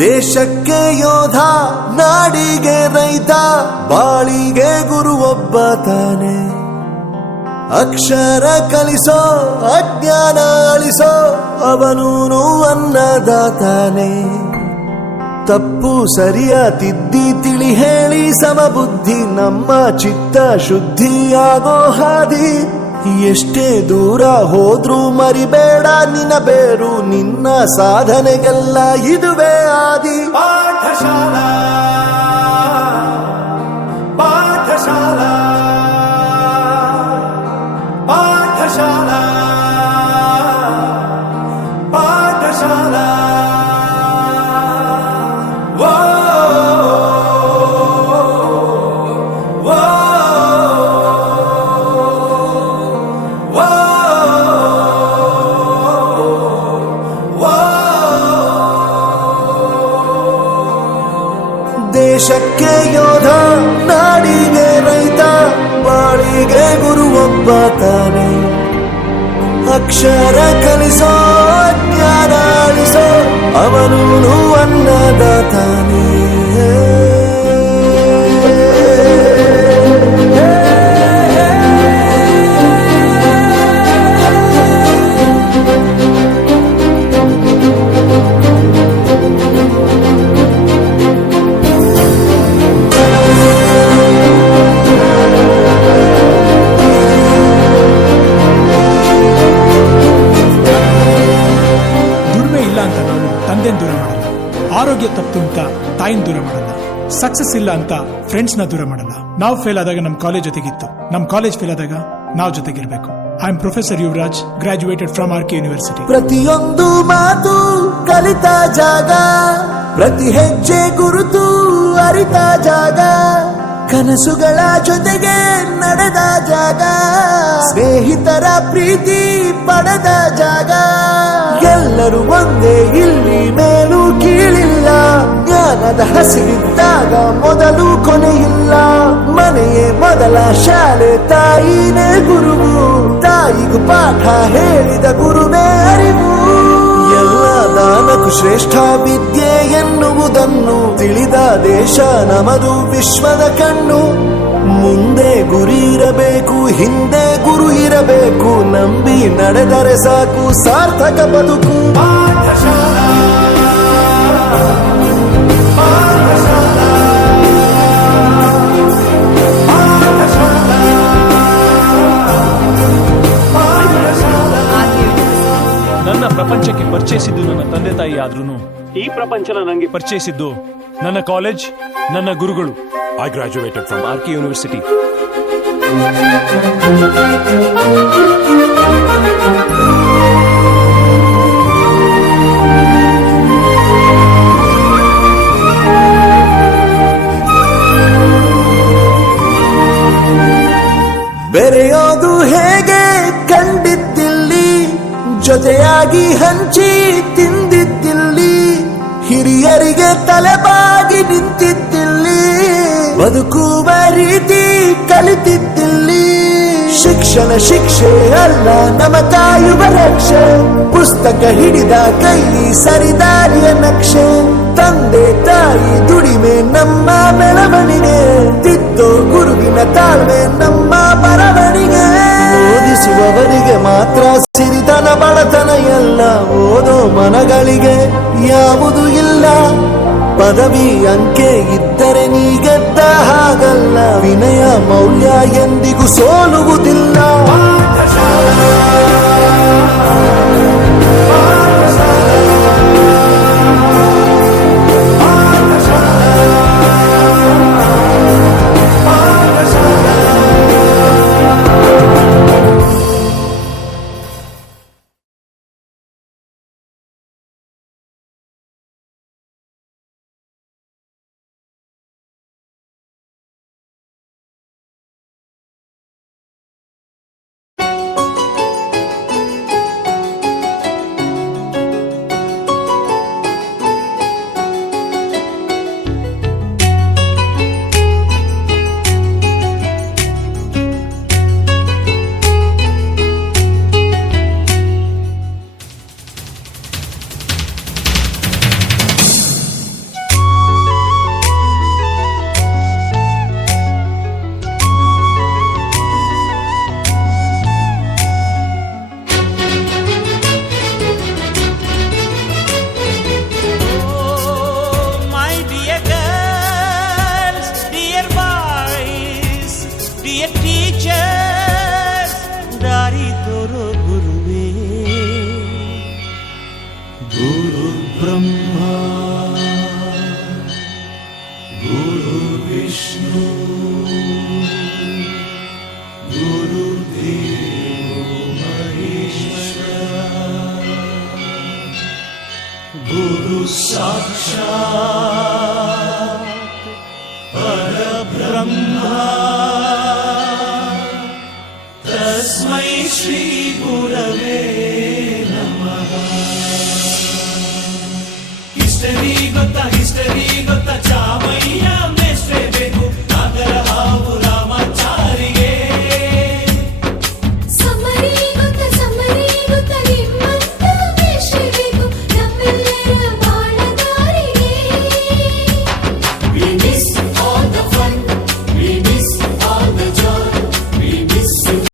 ದೇಶಕ್ಕೆ ಯೋಧ, ನಾಡಿಗೆ ರೈತ, ಬಾಳಿಗೆ ಗುರು ಒಬ್ಬ ತಾನೆ. ಅಕ್ಷರ ಕಲಿಸೋ, ಅಜ್ಞಾನ ಅಳಿಸೋ, ಅವನೂನು ಅನ್ನದಾತಾನೆ. ತಪ್ಪು ಸರಿಯ ತಿದ್ದಿ ತಿಳಿ ಹೇಳಿ ಸಮಬುದ್ಧಿ, ನಮ್ಮ ಚಿತ್ತ ಶುದ್ಧಿಯಾಗೋ ಹಾದಿ. ಎಷ್ಟೇ ದೂರ ಹೋದ್ರೂ ಮರಿಬೇಡ ನಿನ್ನ ಬೇರು, ನಿನ್ನ ಸಾಧನೆಗೆಲ್ಲ ಇದುವೇ ಆದಿ. ಪಾಠಶಾಲಾ ಪಾಠಶಾಲಾ ಪಾಠಶಾಲಾ ಪಾಠಶಾಲಾ. ದೇಶಕ್ಕೆ ಯೋಧ, ನಾಡಿಗೆ ರೈತ, ಬಾಳಿಗೆ ಗುರು ಒಬ್ಬ ತಾನೆ. ಅಕ್ಷರ ಕಲಿಸೋ, ಜ್ಞಾನ ಅಳಿಸೋ, ಅವನೂನು ಅನ್ನದಾತಾನೆ. ದೂರ ಮಾಡಲ್ಲ, ಆರೋಗ್ಯ ತಪ್ಪು ಅಂತ ತಾಯಿನ ದೂರ ಮಾಡಲ್ಲ, ಸಕ್ಸಸ್ ಇಲ್ಲ ಅಂತ ಫ್ರೆಂಡ್ಸ್ ನ ದೂರ ಮಾಡಲ್ಲ. ನಾವು ಫೇಲ್ ಆದಾಗ ನಮ್ ಕಾಲೇಜ್ ಜೊತೆಗಿತ್ತು, ನಮ್ ಕಾಲೇಜ್ ಫೇಲ್ ಆದಾಗ ನಾವು ಜೊತೆಗಿರ್ಬೇಕು. I am professor Yuvaraj, graduated from RK university. ಪ್ರತಿಯೊಂದು ಮಾತು ಕಲಿತ ಜಾಗ, ಪ್ರತಿ ಹೆಜ್ಜೆ ಗುರುತು ಅರಿತ ಜಾಗ, ಕನಸುಗಳ ಜೊತೆಗೆ ನಡೆದ ಜಾಗ, ಸ್ನೇಹಿತರ ಪ್ರೀತಿ ಪಡೆದ ಜಾಗ. ಎಲ್ಲರೂ ಒಂದೇ, ಇಲ್ಲಿ ಮೇಲೂ ಕೀಳಿಲ್ಲ, ಜ್ಞಾನದ ಹಸಿವಿದ್ದಾಗ ಮೊದಲು ಕೊನೆಯಿಲ್ಲ. ಮನೆಯೇ ಮೊದಲ ಶಾಲೆ, ತಾಯಿನೇ ಗುರುವು, ತಾಯಿಗೂ ಪಾಠ ಹೇಳಿದ ಗುರುವೇ ಅರಿವು. ಎಲ್ಲ ದಾನಕ್ಕೂ ಶ್ರೇಷ್ಠ ವಿದ್ಯೆ ಎನ್ನುವುದನ್ನು ತಿಳಿದ ದೇಶ ನಮದು, ವಿಶ್ವದ ಕಣ್ಣು. ಮುಂದೆ ಗುರಿ ಇರಬೇಕು, ಹಿಂದೆ ಗುರು ಇರಬೇಕು, ನಂಬಿ ನಡೆದರೆ ಸಾಕು ಸಾರ್ಥಕ ಬದುಕು. ಪಾಠಶಾಲಾ ಪಾಠಶಾಲಾ ನನ್ನ ಪ್ರಪಂಚಕ್ಕೆ ಪರಿಚಯಿಸಿದ್ದು ನನ್ನ ತಂದೆ ತಾಯಿ ಆದ್ರೂ ಈ ಪ್ರಪಂಚನ ನನಗೆ ಪರಿಚಯಿಸಿದ್ದು ನನ್ನ ಕಾಲೇಜ್, ನನ್ನ ಗುರುಗಳು. I graduated from RK university. ಬೆರೆಯೋದು ಹೇಗೆ ಕಂಡಿದ್ದಿಲ್ಲಿ, ಜೊತೆಯಾಗಿ ಹಂಚಿ ತಿಂದಿದ್ದಿಲ್ಲಿ, ಹಿರಿಯರಿಗೆ ತಲೆಬಾಗಿ ನಿಂತಿದ್ದಿಲ್ಲಿ, ಬದುಕುವ ರೀತಿ ಕಲಿತಿದ್ದಿಲ್ಲಿ. ಶಿಕ್ಷಣ ಶಿಕ್ಷೆ ಅಲ್ಲ, ನಮ ಕಾಯುವ ರಕ್ಷೆ, ಪುಸ್ತಕ ಹಿಡಿದ ಕೈ ಸರಿದಾರಿಯ ನಕ್ಷೆ. ತಂದೆ ತಾಯಿ ದುಡಿಮೆ ನಮ್ಮ ಬೆಳವಣಿಗೆ, ತಿದ್ದೋ ಗುರುವಿನ ತಾಳ್ಮೆ ನಮ್ಮ ಬರವಣಿಗೆ. ಓದಿಸುವವರಿಗೆ ಮಾತ್ರ ಸಿರಿತನ ಬಡತನ ಎಲ್ಲ, ಓದೋ ಮನಗಳಿಗೆ ಯಾವುದು ಇಲ್ಲ. ಪದವಿ ಅಂಕೆ ಇದ್ದರೆ ನೀ ಗೆದ್ದ ಹಾಗಲ್ಲ, ವಿನಯ ಮೌಲ್ಯ ಎಂದಿಗೂ ಸೋಲುವುದಿಲ್ಲ. ಹಿಸ್ಟರಿ ಗೊತ್ತಾ